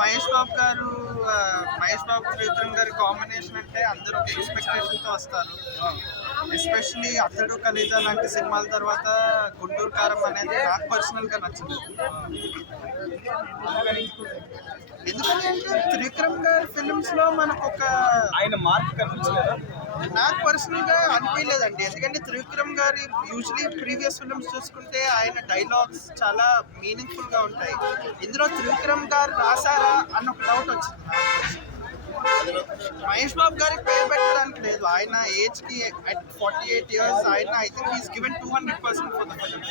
మహేష్ బాబు గారు మహేష్ బాబు త్రివిక్రమ్ గారి కాంబినేషన్ అంటే అందరూ ఒక ఎక్స్పెక్టేషన్తో వస్తారు. ఎస్పెషలీ అతడు కలేజా లాంటి సినిమాల తర్వాత గుంటూరు కారం అనేది నాకు పర్సనల్గా నచ్చలేదు. ఎందుకంటే త్రివిక్రమ్ గారి ఫిల్మ్స్లో మనకు ఒక ఆయన మార్క్ కనిపించలేదు. నాకు పర్సనల్గా అనిపించలేదండి. ఎందుకంటే త్రివిక్రమ్ గారి యూజువలీ ప్రీవియస్ ఫిల్మ్స్ చూసుకుంటే ఆయన డైలాగ్స్ చాలా మీనింగ్ఫుల్గా ఉంటాయి. ఇందులో త్రివిక్రమ్ గారు రాశారా అన్న ఒక డౌట్ వచ్చింది నాకు. మహేష్ బాబు గారికి పేరు పెట్టడానికి లేదు. ఆయన ఏజ్కి అట్ 48 years ఆయన I think he's given 200% for the film.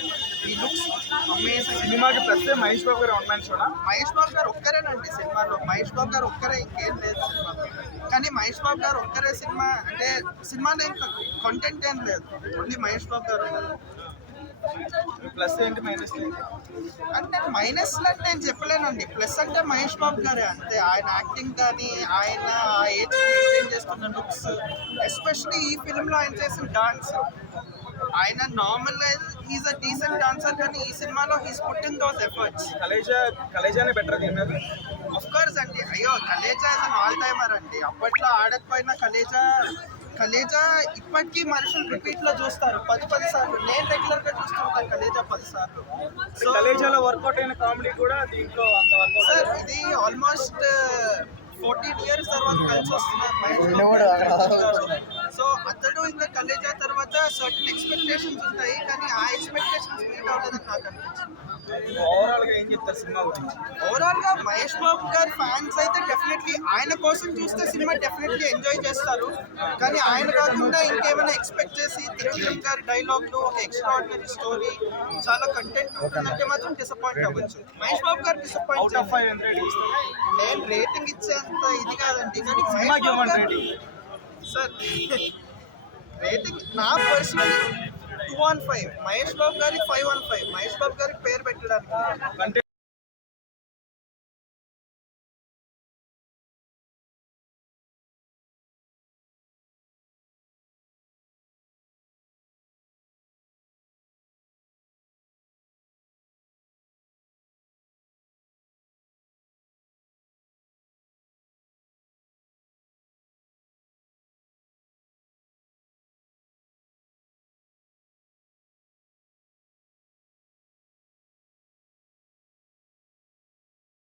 He looks amazing. సినిమాకి ప్లస్ మహేష్ బాబు గారు వన్ మ్యాన్ షోనా? మహేష్ బాబు గారు ఒక్కరేనండి సినిమాలో. మహేష్ బాబు గారు ఒక్కరే, ఇంకేం లేదు సినిమాలో. కానీ మహేష్ బాబు గారు ఒక్కరే సినిమా అంటే సినిమాలో ఇంకా కంటెంట్ ఏం లేదు, ఓన్లీ మహేష్ బాబు గారు ఉన్నారు. ప్లస్ ఏంటి మైనస్ ఏంటి? అంటే మైనస్లు అంటే నేను చెప్పలేనండి. ప్లస్ అంటే మహేష్ బాబు గారే అంతే. ఆయన యాక్టింగ్ కానీ ఆయన ఆ ఏజ్ మెయింటైన్ చేస్తున్న లుక్స్, ఎస్పెషలీ ఈ ఫిల్మ్లో ఆయన చేసిన డాన్స్. ఆయన normal is a decent dancer, కానీ ఈ సినిమాలో హీస్ పుట్టింగ్ దోస్ ఎఫర్ట్స్. కలేజానే బెటర్ దీని మీద. ఆఫ్ కోర్స్ అండి. అయ్యో Khaleja is an all timer అండి. అప్పట్లో ఆడకపోయినా కలేజా ఇప్పటికీ మనుషులు రిపీట్ లో చూస్తారు 10 సార్లు. నేను రెగ్యులర్ గా చూస్తుంటాను కలేజా 10 సార్లు. సో కలేజాలో వర్కౌట్ అయిన కామెడీ కూడా దీంట్లో అంత వర్కౌట్. సార్ ఇది ఆల్మోస్ట్ 14 years తర్వాత కలిసి వస్తున్నారు. సో అతడు ఇంకా కలేజా తర్వాత సర్టన్ ఎక్స్పెక్టేషన్స్ ఉంటాయి, కానీ ఆ ఎక్స్పెక్టేషన్స్ మీట్ అవ్వలేదని నాకు అనిపించింది. ఓవరాల్ గా ఏం చెప్తారు సినిమా గురించి? ఓవరాల్ గా మహేష్ బాబు గారి ఫ్యాన్స్ అయితే డెఫినెట్లీ ఆయన కోసం చూస్తే సినిమా డెఫినెట్లీ ఎంజాయ్ చేస్తారు. కానీ ఆయన కాకుండా ఇంకేమైనా ఎక్స్పెక్ట్ చేసి త్రివిక్రమ్ గారి డైలాగ్లు, ఒక ఎక్స్ట్రాడినరీ స్టోరీ, చాలా కంటెంట్ ఉంటుందంటే మాత్రం డిసప్పాయింట్ అవ్వచ్చు. మహేష్ బాబు గారు డిసప్పాయింట్ నేను రేటింగ్ ఇచ్చేంత ఇది కాదండి. కానీ మహేష్ బాబు గారు సార్ రేటింగ్ నా పర్సనలీ 2/5, మహేష్ బాబు గారికి 5/5. మహేష్ బాబు గారికి పేరు పెట్టడానికి.